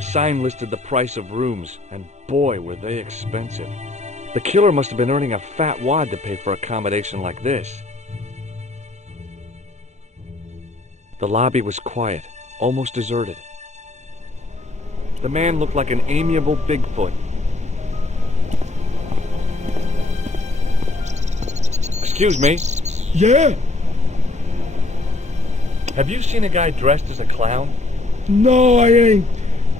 The sign listed the price of rooms, and boy, were they expensive. The killer must have been earning a fat wad to pay for accommodation like this. The lobby was quiet, almost deserted. The man looked like an amiable Bigfoot. Excuse me. Yeah? Have you seen a guy dressed as a clown? No, I ain't.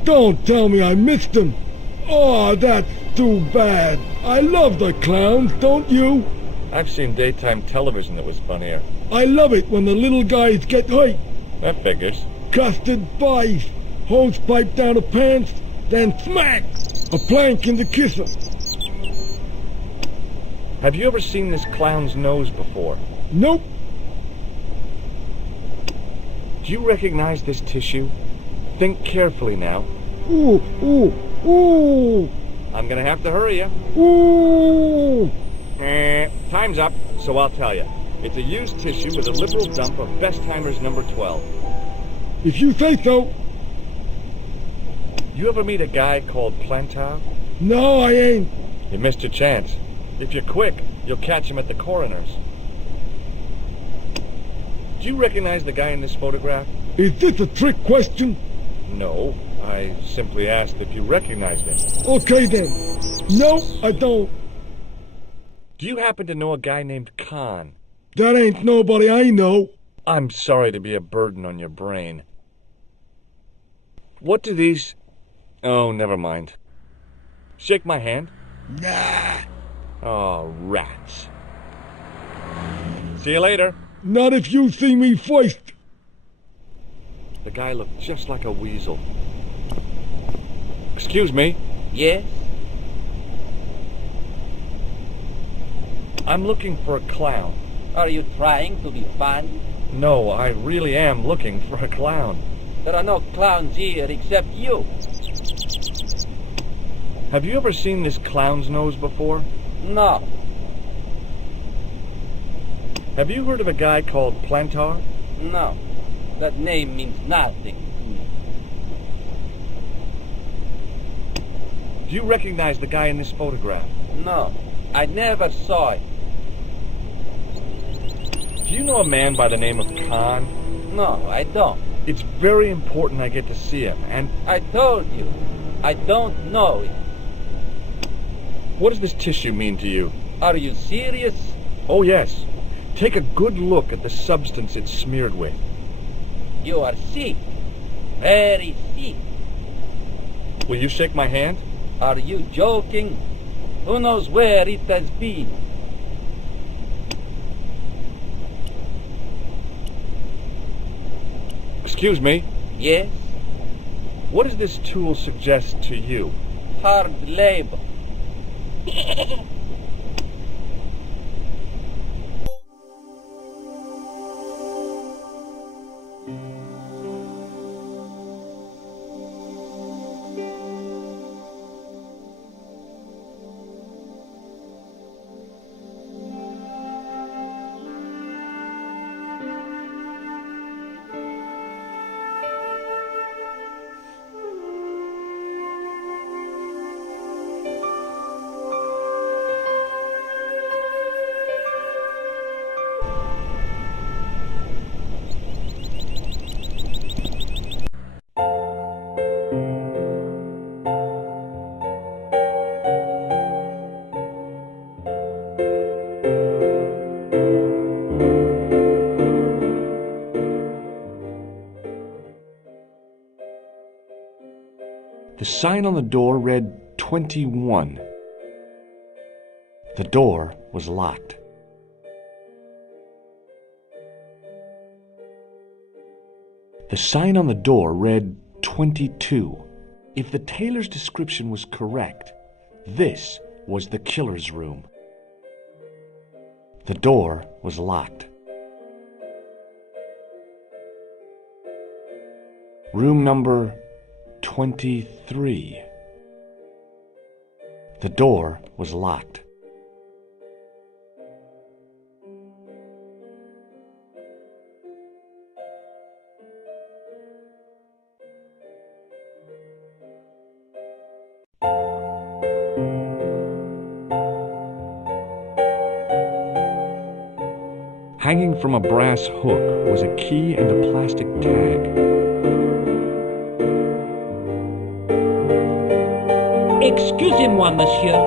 Don't tell me I missed him. Oh, that's too bad. I love the clowns, don't you? I've seen daytime television that was funnier. I love it when the little guys get hurt. That figures. Custard bites, hose pipe down the pants, then smack! A plank in the kisser. Have you ever seen this clown's nose before? Nope. Do you recognize this tissue? Think carefully now. Ooh, ooh, ooh! I'm gonna have to hurry you. Ooh! Time's up, so I'll tell you. It's a used tissue with a liberal dump of Bestheimer's number 12. If you say so. You ever meet a guy called Plantar? No, I ain't. You missed your chance. If you're quick, you'll catch him at the coroner's. Do you recognize the guy in this photograph? Is this a trick question? No, I simply asked if you recognized him. Okay then. No, I don't. Do you happen to know a guy named Khan? That ain't nobody I know. I'm sorry to be a burden on your brain. What do these... Oh, never mind. Shake my hand. Nah. Oh, rats. See you later. Not if you see me first. The guy looked just like a weasel. Excuse me. Yes? I'm looking for a clown. Are you trying to be fun? No, I really am looking for a clown. There are no clowns here except you. Have you ever seen this clown's nose before? No. Have you heard of a guy called Plantar? No. That name means nothing to me. Do you recognize the guy in this photograph? No. I never saw it. Do you know a man by the name of Khan? No, I don't. It's very important I get to see him, and... I told you. I don't know it. What does this tissue mean to you? Are you serious? Oh, yes. Take a good look at the substance it's smeared with. You are sick. Very sick. Will you shake my hand? Are you joking? Who knows where it has been? Excuse me. Yes? What does this tool suggest to you? Hard labor. The sign on the door read 21. The door was locked. The sign on the door read 22. If the tailor's description was correct, this was the killer's room. The door was locked. Room number 23. The door was locked. Hanging from a brass hook was a key and a plastic tag. Excusez-moi, monsieur.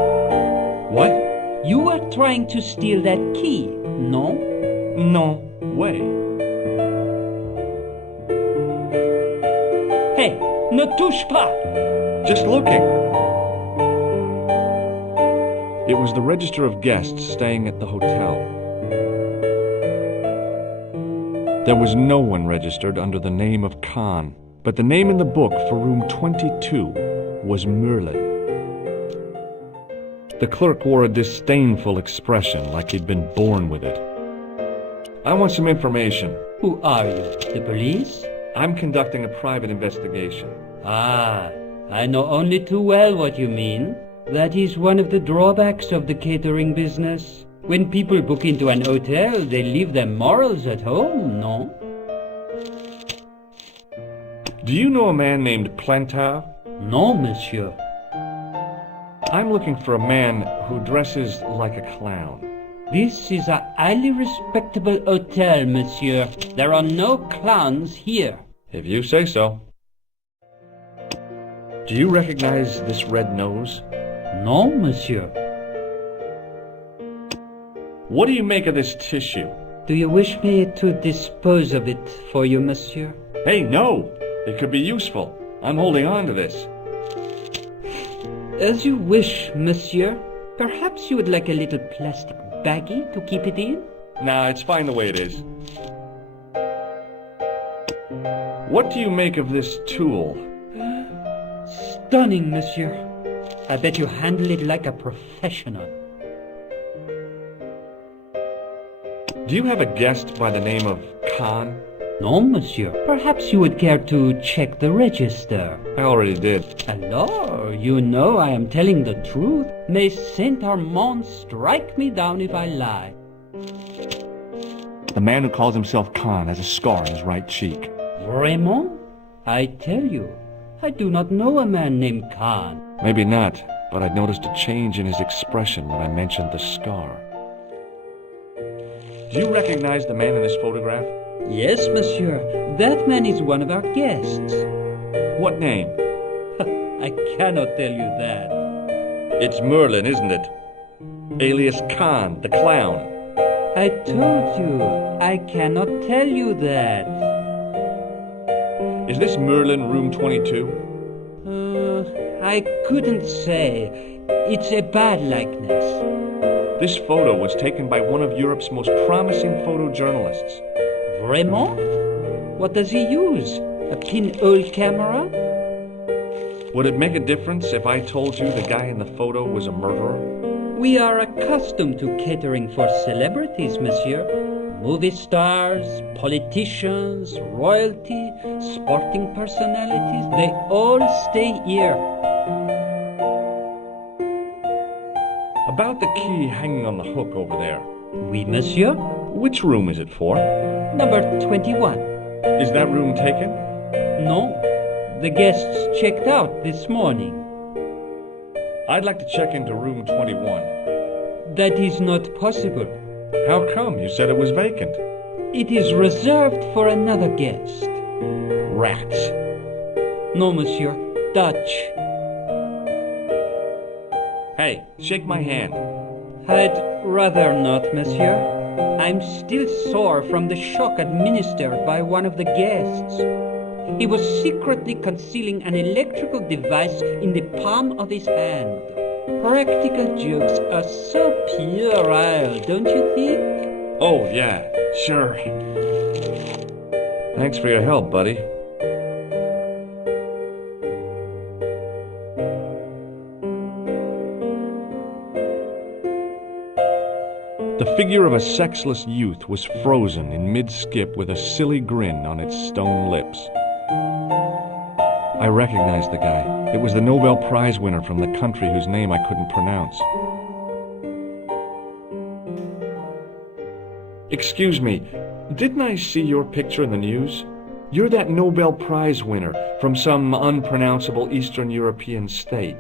What? You are trying to steal that key, no? No way. Hey, ne touche pas! Just looking. It was the register of guests staying at the hotel. There was no one registered under the name of Khan, but the name in the book for room 22 was Merlin. The clerk wore a disdainful expression, like he'd been born with it. I want some information. Who are you? The police? I'm conducting a private investigation. Ah, I know only too well what you mean. That is one of the drawbacks of the catering business. When people book into an hotel, they leave their morals at home, no? Do you know a man named Plantar? No, monsieur. I'm looking for a man who dresses like a clown. This is a highly respectable hotel, monsieur. There are no clowns here. If you say so. Do you recognize this red nose? No, monsieur. What do you make of this tissue? Do you wish me to dispose of it for you, monsieur? Hey, no! It could be useful. I'm holding on to this. As you wish, monsieur. Perhaps you would like a little plastic baggie to keep it in? Nah, it's fine the way it is. What do you make of this tool? Stunning, monsieur. I bet you handle it like a professional. Do you have a guest by the name of Khan? No, monsieur. Perhaps you would care to check the register. I already did. Alors, you know I am telling the truth. May Saint Armand strike me down if I lie. The man who calls himself Khan has a scar on his right cheek. Vraiment? I tell you, I do not know a man named Khan. Maybe not, but I'd noticed a change in his expression when I mentioned the scar. Do you recognize the man in this photograph? Yes, monsieur. That man is one of our guests. What name? I cannot tell you that. It's Merlin, isn't it? Alias Khan, the clown. I told you, I cannot tell you that. Is this Merlin room 22? I couldn't say. It's a bad likeness. This photo was taken by one of Europe's most promising photojournalists. Vraiment? What does he use? A pinhole camera? Would it make a difference if I told you the guy in the photo was a murderer? We are accustomed to catering for celebrities, monsieur. Movie stars, politicians, royalty, sporting personalities, they all stay here. About the key hanging on the hook over there. Oui, monsieur. Which room is it for? Number 21. Is that room taken? No. The guests checked out this morning. I'd like to check into room 21. That is not possible. How come? You said it was vacant. It is reserved for another guest. Rats. No, monsieur. Dutch. Hey, shake my hand. I'd rather not, monsieur. I'm still sore from the shock administered by one of the guests. He was secretly concealing an electrical device in the palm of his hand. Practical jokes are so puerile, don't you think? Oh, yeah, sure. Thanks for your help, buddy. The figure of a sexless youth was frozen in mid-skip with a silly grin on its stone lips. I recognized the guy. It was the Nobel Prize winner from the country whose name I couldn't pronounce. Excuse me, didn't I see your picture in the news? You're that Nobel Prize winner from some unpronounceable Eastern European state.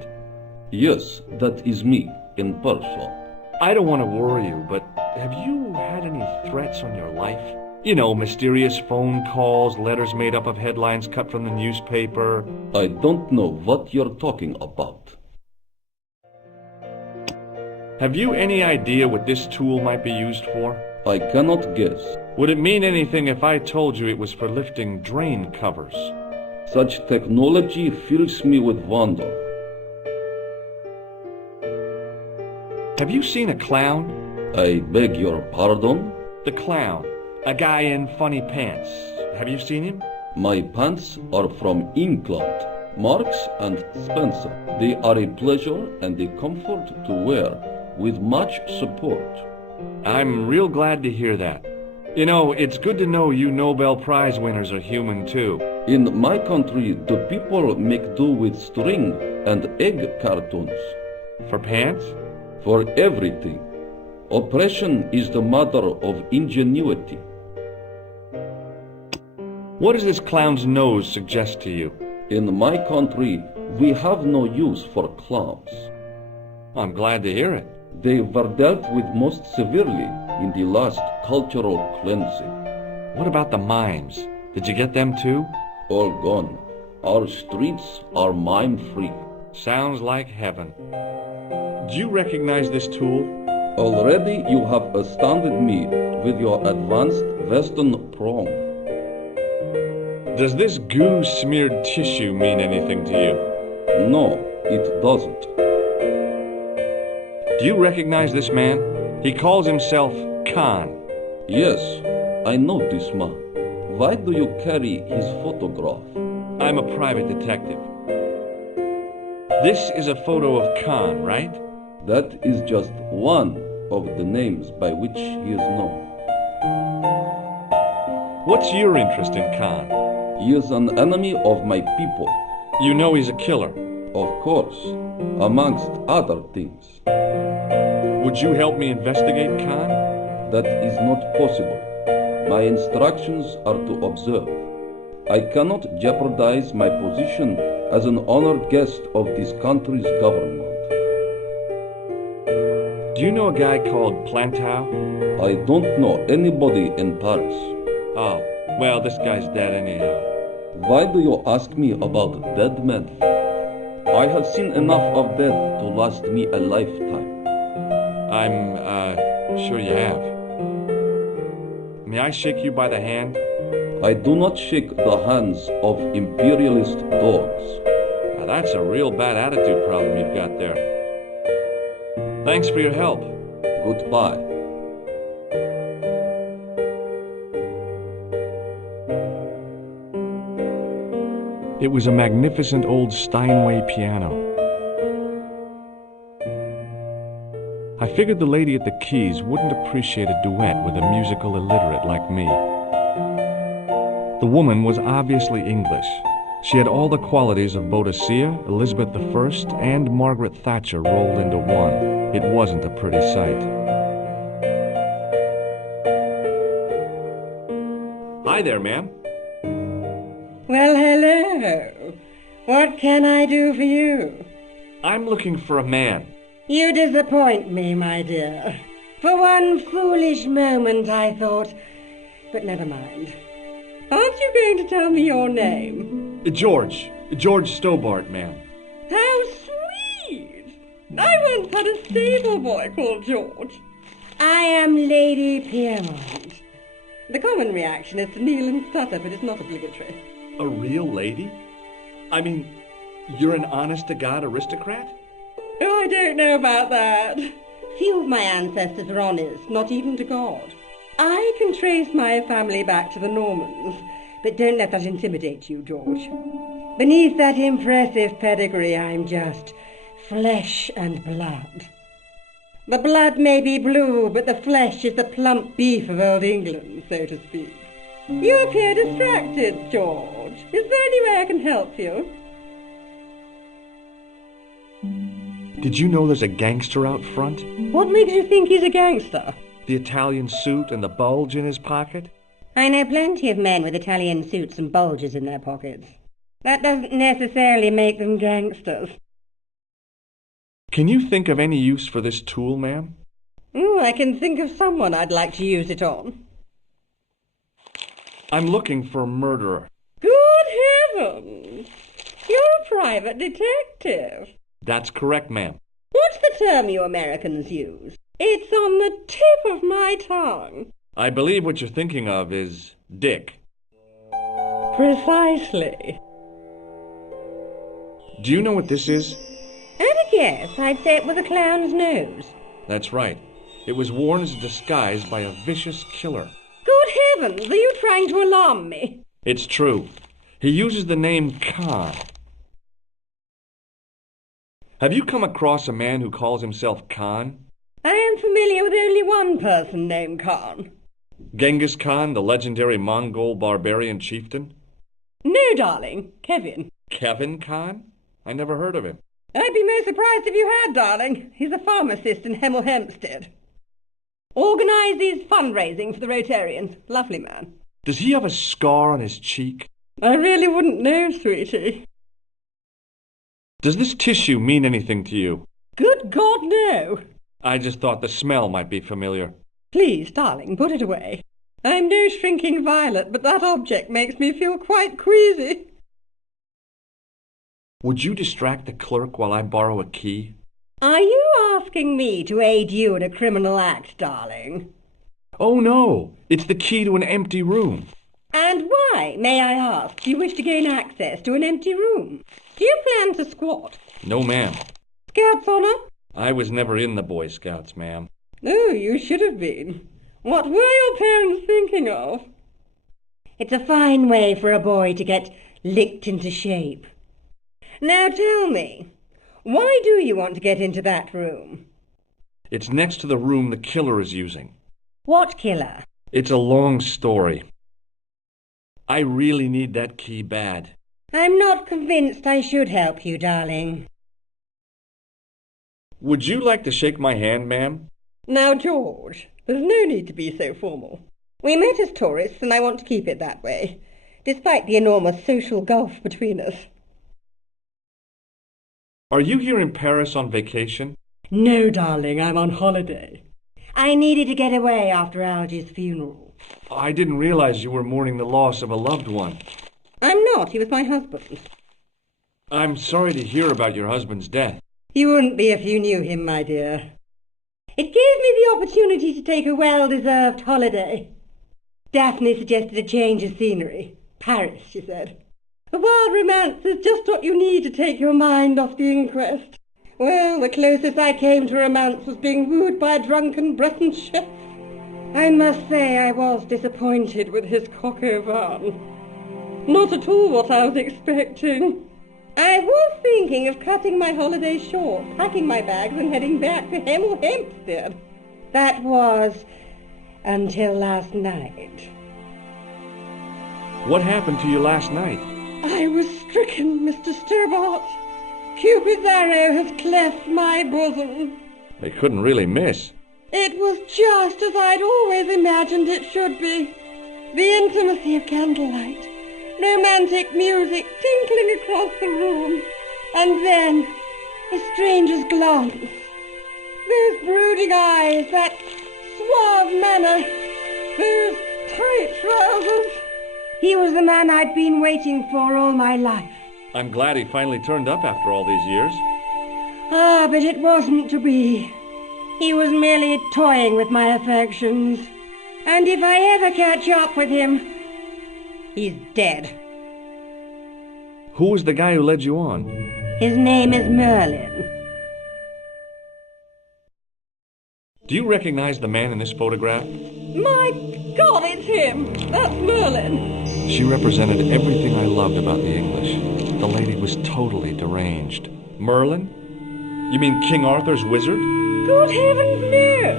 Yes, that is me, in person. I don't want to worry you, but have you had any threats on your life? You know, mysterious phone calls, letters made up of headlines cut from the newspaper. I don't know what you're talking about. Have you any idea what this tool might be used for? I cannot guess. Would it mean anything if I told you it was for lifting drain covers? Such technology fills me with wonder. Have you seen a clown? I beg your pardon? The clown. A guy in funny pants. Have you seen him? My pants are from England, Marks and Spencer. They are a pleasure and a comfort to wear, with much support. I'm real glad to hear that. You know, it's good to know you Nobel Prize winners are human too. In my country, the people make do with string and egg cartoons. For pants? For everything. Oppression is the mother of ingenuity. What does this clown's nose suggest to you? In my country, we have no use for clowns. I'm glad to hear it. They were dealt with most severely in the last cultural cleansing. What about the mimes? Did you get them too? All gone. Our streets are mime-free. Sounds like heaven. Do you recognize this tool? Already you have astounded me with your advanced Western prong. Does this goo-smeared tissue mean anything to you? No, it doesn't. Do you recognize this man? He calls himself Khan. Yes, I know this man. Why do you carry his photograph? I'm a private detective. This is a photo of Khan, right? That is just one of the names by which he is known. What's your interest in Khan? He is an enemy of my people. You know he's a killer. Of course, amongst other things. Would you help me investigate Khan? That is not possible. My instructions are to observe. I cannot jeopardize my position as an honored guest of this country's government. Do you know a guy called Plantow? I don't know anybody in Paris. Oh, well, this guy's dead anyhow. Why do you ask me about dead men? I have seen enough of death to last me a lifetime. I'm, sure you have. May I shake you by the hand? I do not shake the hands of imperialist dogs. Now that's a real bad attitude problem you've got there. Thanks for your help. Goodbye. It was a magnificent old Steinway piano. I figured the lady at the keys wouldn't appreciate a duet with a musical illiterate like me. The woman was obviously English. She had all the qualities of Boadicea, Elizabeth I, and Margaret Thatcher rolled into one. It wasn't a pretty sight. Hi there, ma'am. Well, hello. What can I do for you? I'm looking for a man. You disappoint me, my dear. For one foolish moment I thought... But never mind. Aren't you going to tell me your name? George Stobart, ma'am. How sweet! I once had a stable boy called George. I am Lady Piermont. The common reaction is to kneel and stutter, but it's not obligatory. A real lady? I mean, you're an honest-to-God aristocrat? Oh, I don't know about that. Few of my ancestors were honest, not even to God. I can trace my family back to the Normans, but don't let that intimidate you, George. Beneath that impressive pedigree, I'm just flesh and blood. The blood may be blue, but the flesh is the plump beef of old England, so to speak. You appear distracted, George. Is there any way I can help you? Did you know there's a gangster out front? What makes you think he's a gangster? The Italian suit and the bulge in his pocket? I know plenty of men with Italian suits and bulges in their pockets. That doesn't necessarily make them gangsters. Can you think of any use for this tool, ma'am? Oh, I can think of someone I'd like to use it on. I'm looking for a murderer. Good heavens! You're a private detective. That's correct, ma'am. What's the term you Americans use? It's on the tip of my tongue. I believe what you're thinking of is Dick. Precisely. Do you know what this is? At a guess, I'd say it was a clown's nose. That's right. It was worn as a disguise by a vicious killer. Good heavens, are you trying to alarm me? It's true. He uses the name Khan. Have you come across a man who calls himself Khan? I am familiar with only one person named Khan. Genghis Khan, the legendary Mongol barbarian chieftain? No, darling, Kevin. Kevin Khan? I never heard of him. I'd be most surprised if you had, darling. He's a pharmacist in Hemel Hempstead. Organises fundraising for the Rotarians. Lovely man. Does he have a scar on his cheek? I really wouldn't know, sweetie. Does this tissue mean anything to you? Good God, no. I just thought the smell might be familiar. Please, darling, put it away. I'm no shrinking violet, but that object makes me feel quite queasy. Would you distract the clerk while I borrow a key? Are you asking me to aid you in a criminal act, darling? Oh, no. It's the key to an empty room. And why, may I ask, do you wish to gain access to an empty room? Do you plan to squat? No, ma'am. Scouts honor? I was never in the Boy Scouts, ma'am. Oh, you should have been. What were your parents thinking of? It's a fine way for a boy to get licked into shape. Now tell me, why do you want to get into that room? It's next to the room the killer is using. What killer? It's a long story. I really need that key bad. I'm not convinced I should help you, darling. Would you like to shake my hand, ma'am? Now, George, there's no need to be so formal. We met as tourists, and I want to keep it that way, despite the enormous social gulf between us. Are you here in Paris on vacation? No, darling, I'm on holiday. I needed to get away after Algy's funeral. I didn't realize you were mourning the loss of a loved one. I'm not. He was my husband. I'm sorry to hear about your husband's death. You wouldn't be if you knew him, my dear. It gave me the opportunity to take a well-deserved holiday. Daphne suggested a change of scenery. Paris, she said. A wild romance is just what you need to take your mind off the inquest. Well, the closest I came to romance was being wooed by a drunken Breton chef. I must say I was disappointed with his coq au vin. Not at all what I was expecting. I was thinking of cutting my holiday short, packing my bags and heading back to Hemel Hempstead. That was until last night. What happened to you last night? I was stricken, Mr. Stobart. Cupid's arrow has cleft my bosom. They couldn't really miss. It was just as I'd always imagined it should be. The intimacy of candlelight, romantic music tinkling across the room, and then a stranger's glance. Those brooding eyes, that suave manner, those tight trousers. He was the man I'd been waiting for all my life. I'm glad he finally turned up after all these years. Ah, but it wasn't to be. He was merely toying with my affections. And if I ever catch up with him, he's dead. Who was the guy who led you on? His name is Merlin. Do you recognize the man in this photograph? My God, it's him! That's Merlin! She represented everything I loved about the English. The lady was totally deranged. Merlin? You mean King Arthur's wizard? Good heavens, no!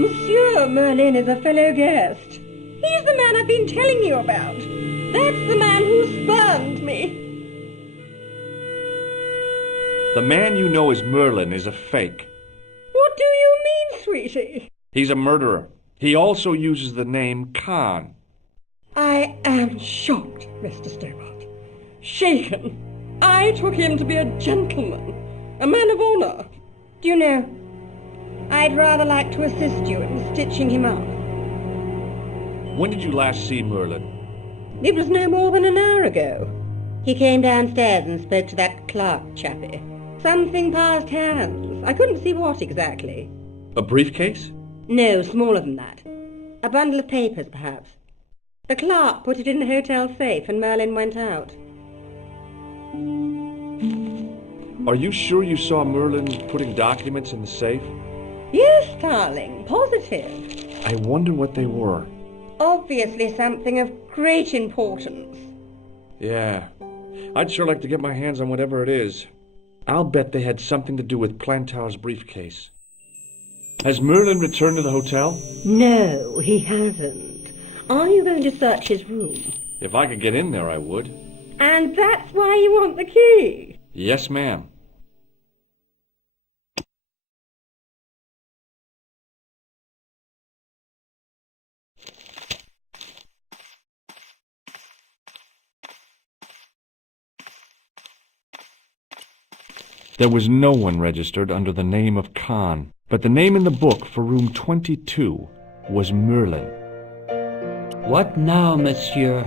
Monsieur Merlin is a fellow guest. He's the man I've been telling you about. That's the man who spurned me. The man you know as Merlin is a fake. What do you mean, sweetie? He's a murderer. He also uses the name Khan. I am shocked, Mr. Stobart. Shaken. I took him to be a gentleman, a man of honor. Do you know, I'd rather like to assist you in stitching him up. When did you last see Merlin? It was no more than an hour ago. He came downstairs and spoke to that clerk chappie. Something passed hands. I couldn't see what exactly. A briefcase? No, smaller than that. A bundle of papers, perhaps. The clerk put it in the hotel safe and Merlin went out. Are you sure you saw Merlin putting documents in the safe? Yes, darling, positive. I wonder what they were. Obviously something of great importance. Yeah, I'd sure like to get my hands on whatever it is. I'll bet they had something to do with Plantow's briefcase. Has Merlin returned to the hotel? No, he hasn't. Are you going to search his room? If I could get in there, I would. And that's why you want the key? Yes, ma'am. There was no one registered under the name of Khan, but the name in the book for room 22 was Merlin. What now, monsieur?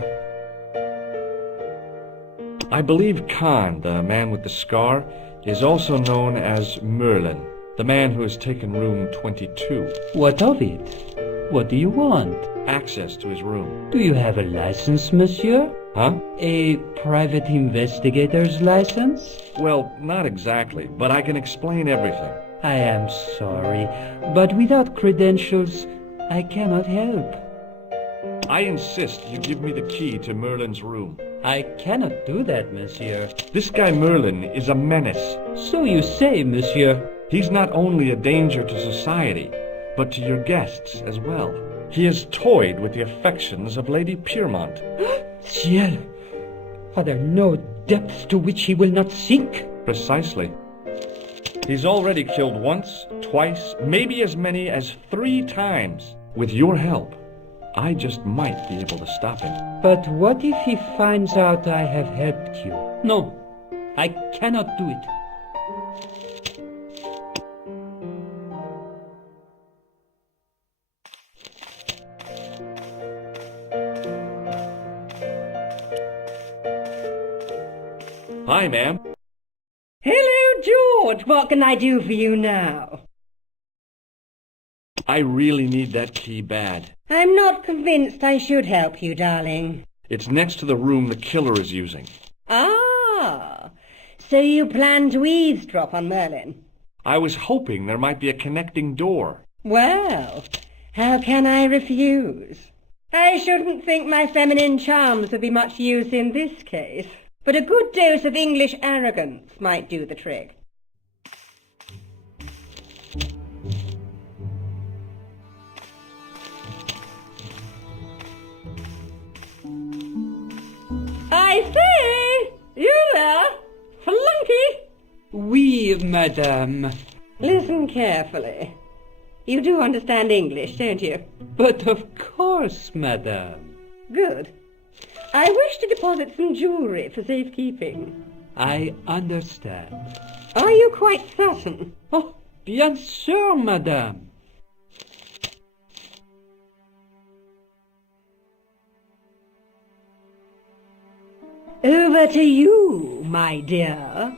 I believe Khan, the man with the scar, is also known as Merlin, the man who has taken room 22. What of it? What do you want? Access to his room. Do you have a license, monsieur? Huh? A private investigator's license? Well, not exactly, but I can explain everything. I am sorry, but without credentials, I cannot help. I insist you give me the key to Merlin's room. I cannot do that, monsieur. This guy Merlin is a menace. So you say, monsieur. He's not only a danger to society, but to your guests as well. He has toyed with the affections of Lady Piermont. Ciel! Are there no depths to which he will not sink? Precisely. He's already killed once, twice, maybe as many as 3 times. With your help, I just might be able to stop him. But what if he finds out I have helped you? No, I cannot do it. Hi, ma'am. Hello, George. What can I do for you now? I really need that key bad. I'm not convinced I should help you, darling. It's next to the room the killer is using. Ah, so you plan to eavesdrop on Merlin? I was hoping there might be a connecting door. Well, how can I refuse? I shouldn't think my feminine charms would be much use in this case, but a good dose of English arrogance might do the trick. I say! You there? Flunky! Oui, madame. Listen carefully. You do understand English, don't you? But of course, madame. Good. I wish to deposit some jewellery for safekeeping. I understand. Are you quite certain? Oh, bien sûr, madame. Over to you, my dear.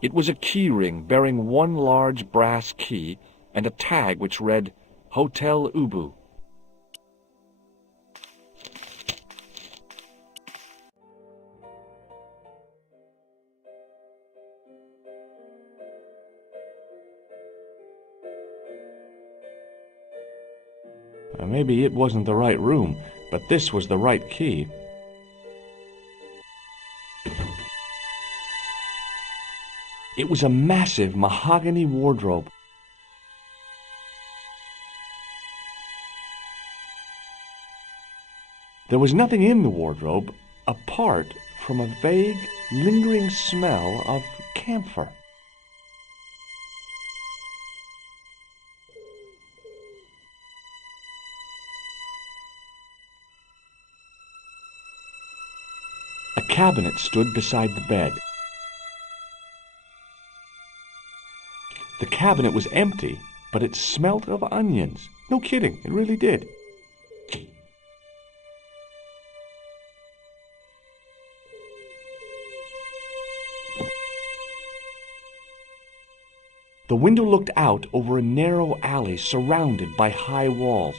It was a key ring bearing one large brass key and a tag which read, Hotel Ubu. Maybe it wasn't the right room, but this was the right key. It was a massive mahogany wardrobe. There was nothing in the wardrobe apart from a vague, lingering smell of camphor. A cabinet stood beside the bed. The cabinet was empty, but it smelt of onions. No kidding, it really did. The window looked out over a narrow alley surrounded by high walls.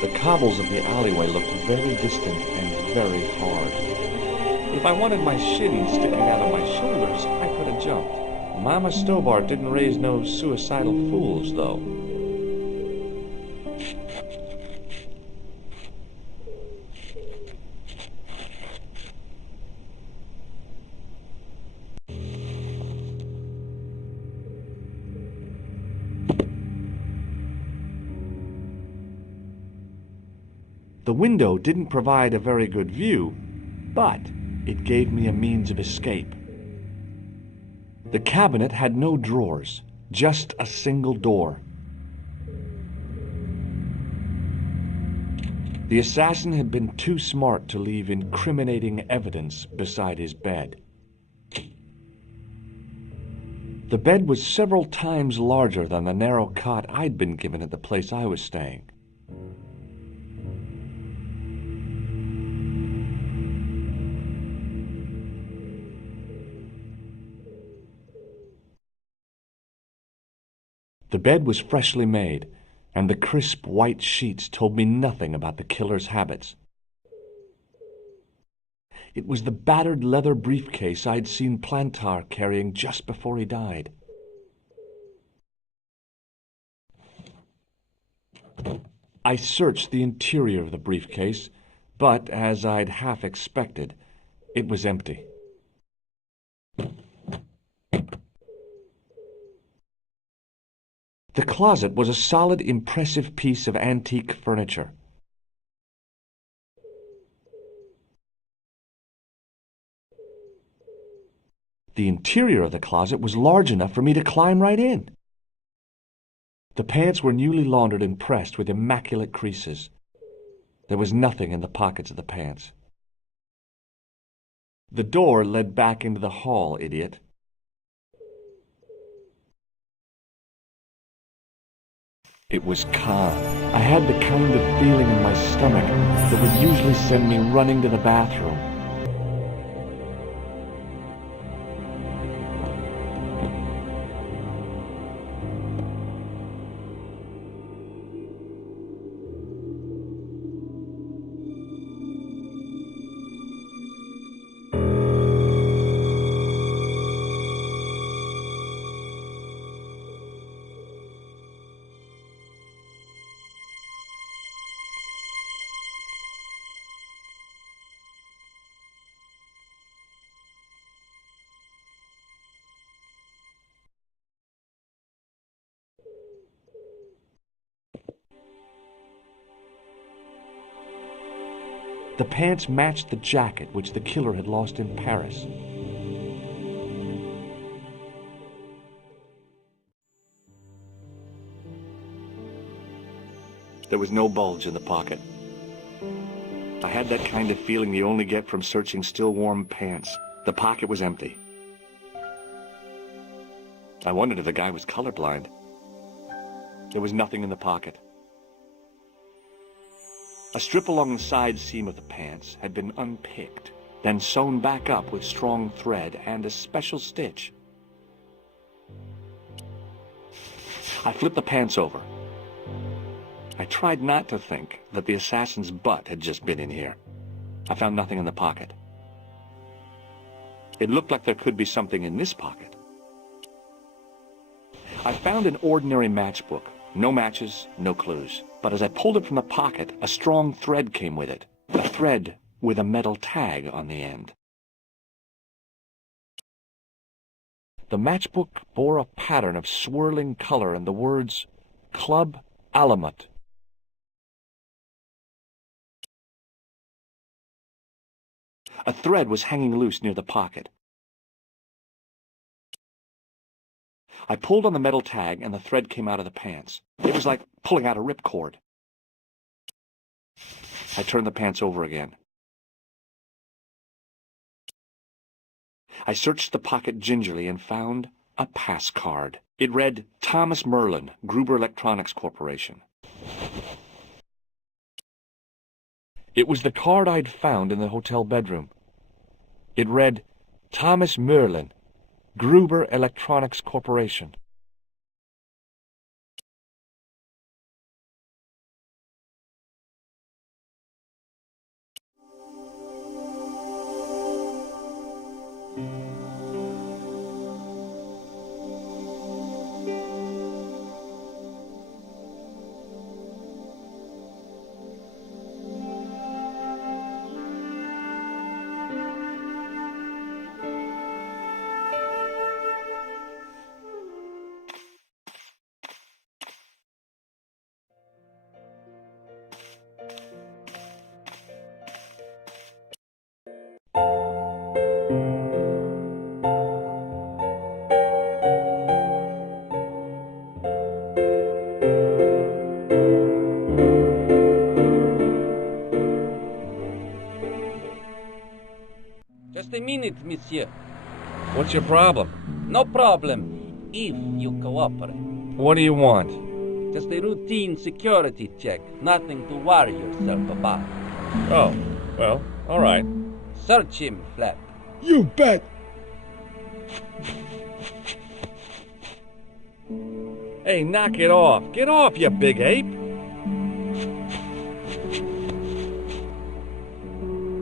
The cobbles of the alleyway looked very distant and very hard. If I wanted my shins sticking out of my shoulders, I could have jumped. Mama Stobart didn't raise no suicidal fools, though. The window didn't provide a very good view, but it gave me a means of escape. The cabinet had no drawers, just a single door. The assassin had been too smart to leave incriminating evidence beside his bed. The bed was several times larger than the narrow cot I'd been given at the place I was staying. The bed was freshly made, and the crisp white sheets told me nothing about the killer's habits. It was the battered leather briefcase I'd seen Plantar carrying just before he died. I searched the interior of the briefcase, but, as I'd half expected, it was empty. The closet was a solid, impressive piece of antique furniture. The interior of the closet was large enough for me to climb right in. The pants were newly laundered and pressed with immaculate creases. There was nothing in the pockets of the pants. The door led back into the hall, idiot. It was calm. I had the kind of feeling in my stomach that would usually send me running to the bathroom. The pants matched the jacket which the killer had lost in Paris. There was no bulge in the pocket. I had that kind of feeling you only get from searching still warm pants. The pocket was empty. I wondered if the guy was colorblind. There was nothing in the pocket. A strip along the side seam of the pants had been unpicked, then sewn back up with strong thread and a special stitch. I flipped the pants over. I tried not to think that the assassin's butt had just been in here. I found nothing in the pocket. It looked like there could be something in this pocket. I found an ordinary matchbook. No matches, no clues. But as I pulled it from the pocket, a strong thread came with it. A thread with a metal tag on the end. The matchbook bore a pattern of swirling color and the words, Club Alamut. A thread was hanging loose near the pocket. I pulled on the metal tag and the thread came out of the pants. It was like pulling out a ripcord. I turned the pants over again. I searched the pocket gingerly and found a pass card. It read, Thomas Merlin, Gruber Electronics Corporation. It was the card I'd found in the hotel bedroom. It read, Thomas Merlin, Gruber Electronics Corporation. Just a minute, monsieur. What's your problem? No problem, if you cooperate. What do you want? Just a routine security check. Nothing to worry yourself about. Oh, well, all right. Search him, Flap. You bet. Hey, knock it off. Get off, you big ape.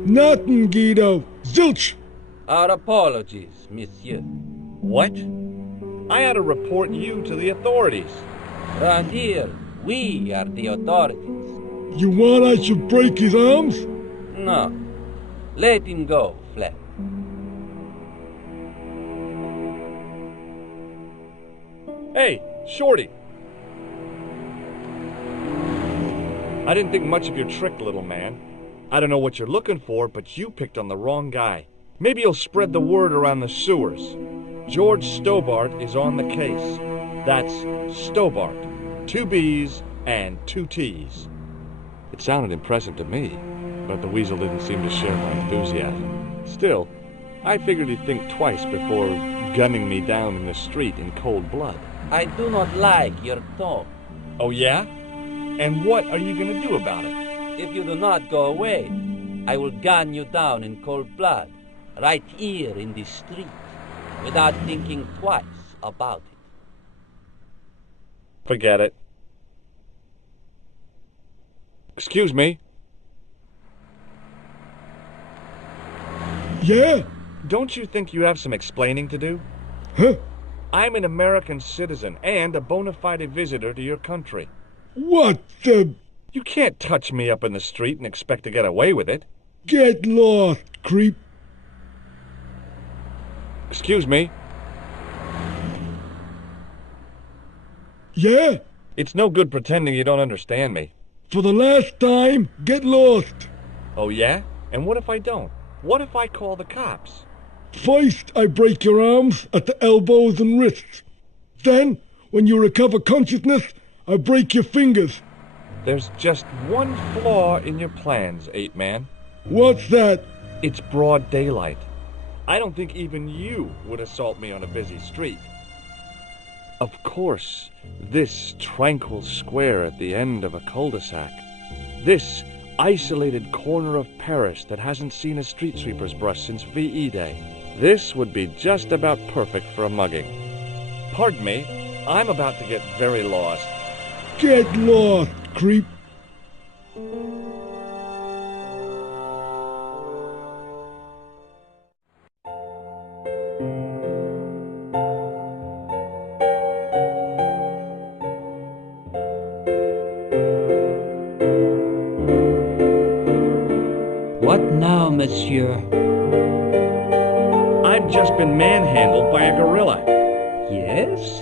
Nothing, Guido. Zilch. Our apologies, monsieur. What? I ought to report you to the authorities. Round here, we are the authorities. You want I should break his arms? No. Let him go, Flap. Hey, Shorty. I didn't think much of your trick, little man. I don't know what you're looking for, but you picked on the wrong guy. Maybe you'll spread the word around the sewers. George Stobart is on the case. That's Stobart. 2 B's and 2 T's. It sounded impressive to me, but the weasel didn't seem to share my enthusiasm. Still, I figured he'd think twice before gunning me down in the street in cold blood. I do not like your tone. Oh, yeah? And what are you going to do about it? If you do not go away, I will gun you down in cold blood, right here in the street, without thinking twice about it. Forget it. Excuse me. Yeah? Don't you think you have some explaining to do? Huh? I'm an American citizen and a bona fide visitor to your country. What the... You can't touch me up in the street and expect to get away with it. Get lost, creep. Excuse me. Yeah? It's no good pretending you don't understand me. For the last time, get lost. Oh, yeah? And what if I don't? What if I call the cops? First, I break your arms at the elbows and wrists. Then, when you recover consciousness, I break your fingers. There's just one flaw in your plans, Ape Man. What's that? It's broad daylight. I don't think even you would assault me on a busy street. Of course, this tranquil square at the end of a cul-de-sac. This isolated corner of Paris that hasn't seen a street sweeper's brush since VE Day. This would be just about perfect for a mugging. Pardon me, I'm about to get very lost. Get lost, creep. What now, monsieur? I've just been manhandled by a gorilla. Yes?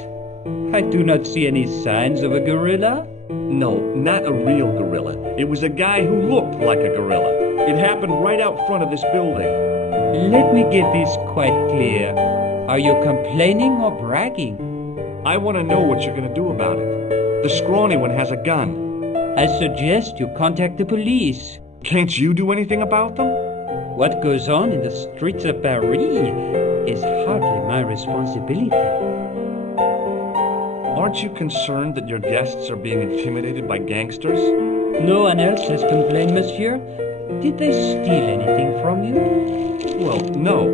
I do not see any signs of a gorilla. No, not a real gorilla. It was a guy who looked like a gorilla. It happened right out front of this building. Let me get this quite clear. Are you complaining or bragging? I want to know what you're going to do about it. The scrawny one has a gun. I suggest you contact the police. Can't you do anything about them? What goes on in the streets of Paris is hardly my responsibility. Aren't you concerned that your guests are being intimidated by gangsters? No one else has complained, monsieur. Did they steal anything from you? Well, no.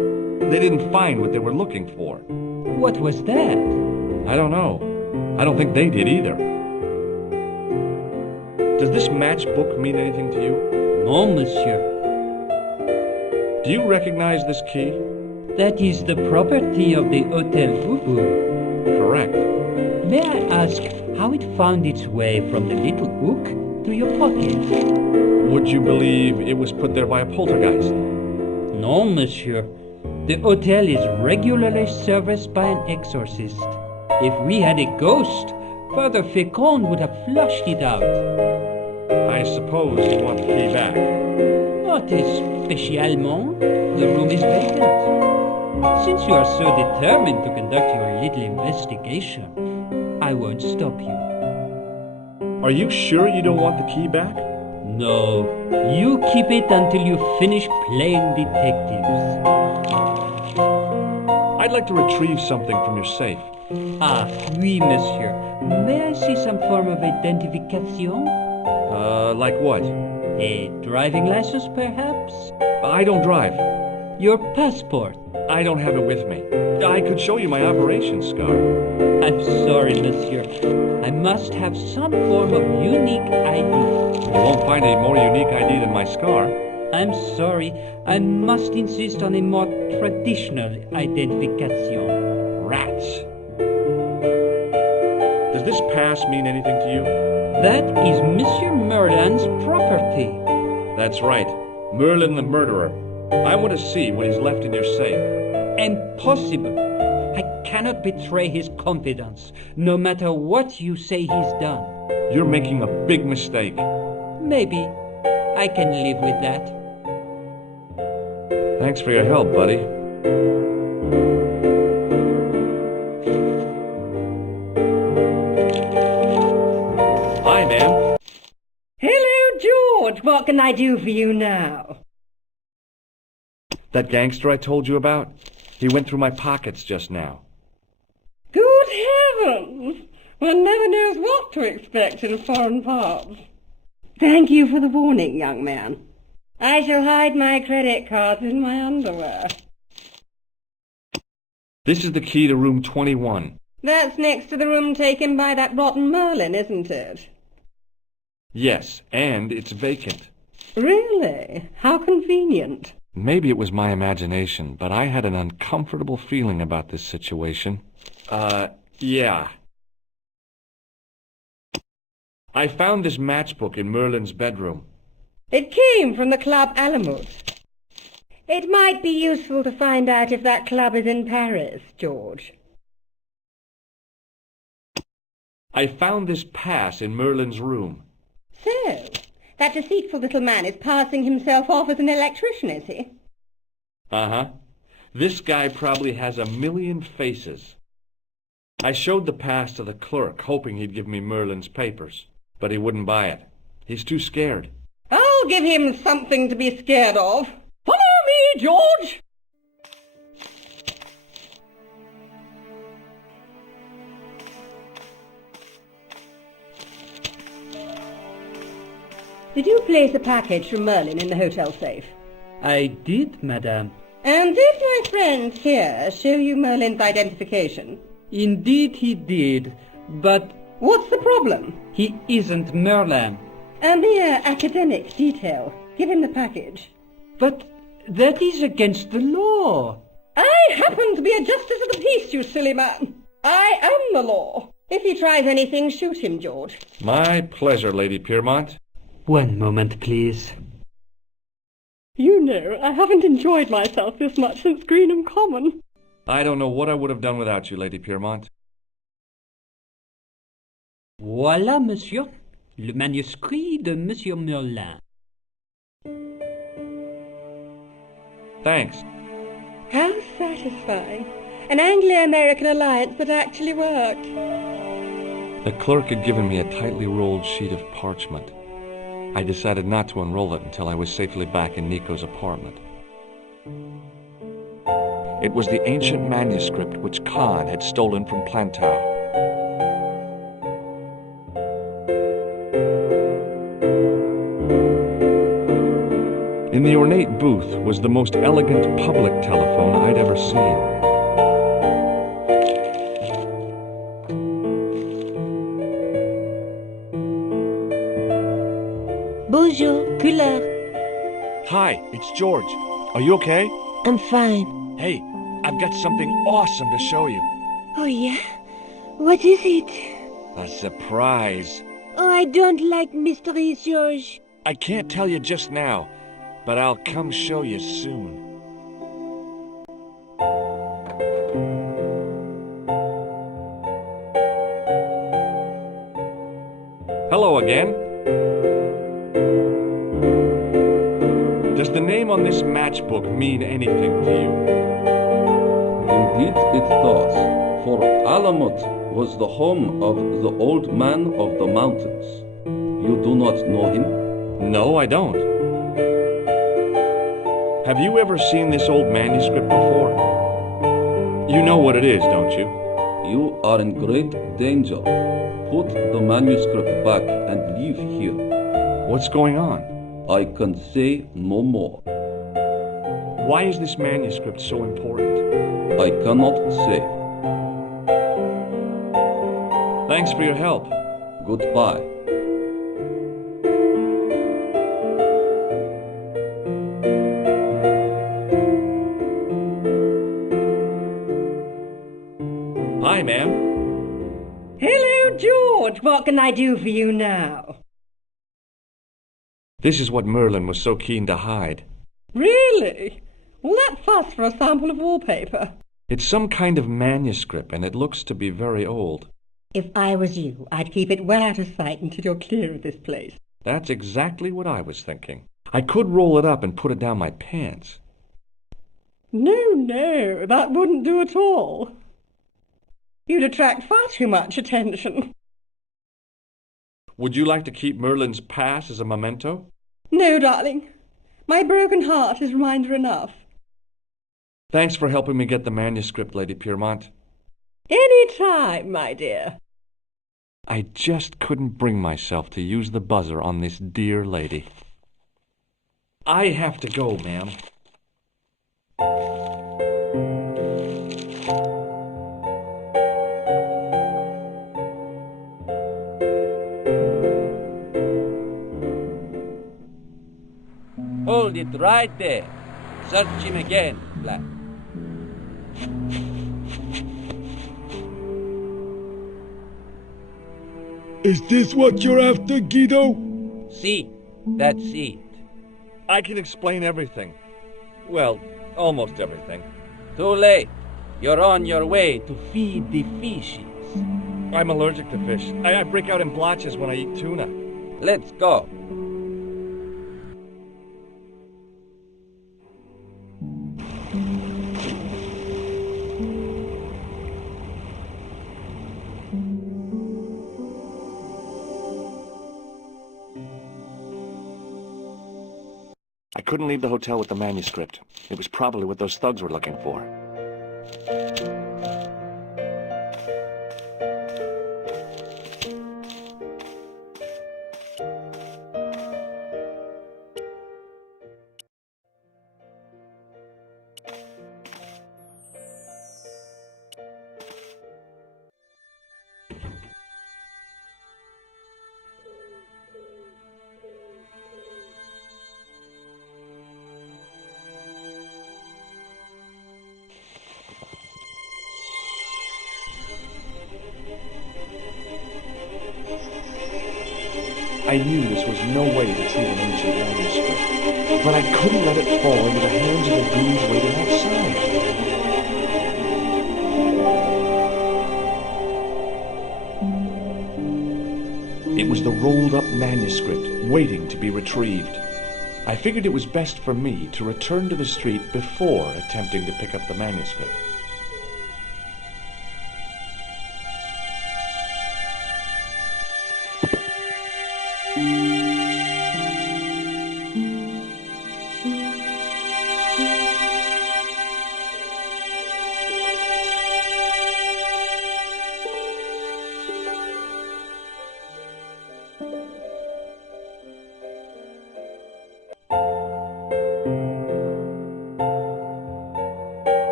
They didn't find what they were looking for. What was that? I don't know. I don't think they did either. Does this matchbook mean anything to you? No, monsieur. Do you recognize this key? That is the property of the Hotel Boo-Boo. Correct. May I ask how it found its way from the little hook to your pocket? Would you believe it was put there by a poltergeist? No, monsieur. The hotel is regularly serviced by an exorcist. If we had a ghost, Father Fécond would have flushed it out. I suppose you want the key back. Not spécialement. The room is vacant. Since you are so determined to conduct your little investigation, I won't stop you. Are you sure you don't want the key back? No, you keep it until you finish playing detectives. I'd like to retrieve something from your safe. Ah, oui, monsieur. May I see some form of identification? Like what? A driving license, perhaps? I don't drive. Your passport? I don't have it with me. I could show you my operation scar. I'm sorry, monsieur. I must have some form of unique ID. You won't find a more unique ID than my scar. I'm sorry. I must insist on a more traditional identification. Rats. Does this pass mean anything to you? That is Monsieur Merlin's property. That's right. Merlin the murderer. I want to see what he's left in your safe. Impossible. I cannot betray his confidence, no matter what you say he's done. You're making a big mistake. Maybe. I can live with that. Thanks for your help, buddy. Hi, ma'am. Hello, George. What can I do for you now? That gangster I told you about? He went through my pockets just now. Good heavens! One never knows what to expect in foreign parts. Thank you for the warning, young man. I shall hide my credit cards in my underwear. This is the key to room 21. That's next to the room taken by that rotten Merlin, isn't it? Yes, and it's vacant. Really? How convenient. Maybe it was my imagination, but I had an uncomfortable feeling about this situation. Yeah. I found this matchbook in Merlin's bedroom. It came from the Club Alamut. It might be useful to find out if that club is in Paris, George. I found this pass in Merlin's room. So, that deceitful little man is passing himself off as an electrician, is he? Uh-huh. This guy probably has a million faces. I showed the pass to the clerk, hoping he'd give me Merlin's papers, but he wouldn't buy it. He's too scared. I'll give him something to be scared of. Follow me, George! Did you place a package from Merlin in the hotel safe? I did, madame. And did my friend here show you Merlin's identification? Indeed he did, but What's the problem? he isn't Merlin. A mere academic detail. Give him the package. But that is against the law. I happen to be a justice of the peace, you silly man. I am the law. If he tries anything, shoot him, George. My pleasure, Lady Piermont. One moment, please. You know, I haven't enjoyed myself this much since Greenham Common. I don't know what I would have done without you, Lady Piermont. Voilà, monsieur, le manuscrit de Monsieur Merlin. Thanks. How satisfying. An Anglo-American alliance that actually worked. The clerk had given me a tightly rolled sheet of parchment. I decided not to unroll it until I was safely back in Nico's apartment. It was the ancient manuscript which Khan had stolen from Plantow. In the ornate booth was the most elegant public telephone I'd ever seen. Bonjour, couleur. Hi, it's George. Are you okay? I'm fine. Hey, I've got something awesome to show you. Oh, yeah? What is it? A surprise. Oh, I don't like mysteries, George. I can't tell you just now, but I'll come show you soon. Hello again. Does the name on this matchbook mean anything to you? Indeed it does, for Alamut was the home of the old man of the mountains. You do not know him? No, I don't. Have you ever seen this old manuscript before? You know what it is, don't you? You are in great danger. Put the manuscript back and leave here. What's going on? I can say no more. Why is this manuscript so important? I cannot say. Thanks for your help. Goodbye. Hi, ma'am. Hello, George. What can I do for you now? This is what Merlin was so keen to hide. Really? Well, that fuss for a sample of wallpaper. It's some kind of manuscript, and it looks to be very old. If I was you, I'd keep it well out of sight until you're clear of this place. That's exactly what I was thinking. I could roll it up and put it down my pants. No, that wouldn't do at all. You'd attract far too much attention. Would you like to keep Merlin's pass as a memento? No, darling. My broken heart is reminder enough. Thanks for helping me get the manuscript, Lady Piermont. Any time, my dear. I just couldn't bring myself to use the buzzer on this dear lady. I have to go, ma'am. Hold it right there. Search him again, Black. Is this what you're after, Guido? See, that's it. I can explain everything. Well, almost everything. Too late. You're on your way to feed the fishes. I'm allergic to fish. I break out in blotches when I eat tuna. Let's go. I couldn't leave the hotel with the manuscript. It was probably what those thugs were looking for. I knew this was no way to treat an ancient manuscript, but I couldn't let it fall into the hands of the goons waiting outside. It was the rolled-up manuscript waiting to be retrieved. I figured it was best for me to return to the street before attempting to pick up the manuscript.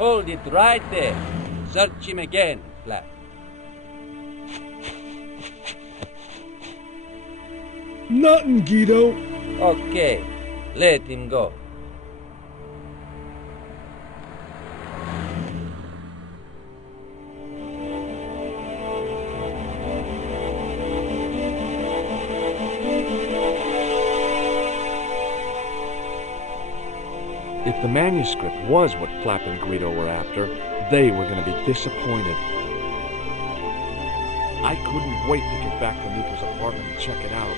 Hold it right there. Search him again, Flap. Nothing, Guido. Okay, let him go. If the manuscript was what Flap and Guido were after, they were going to be disappointed. I couldn't wait to get back to Nico's apartment and check it out.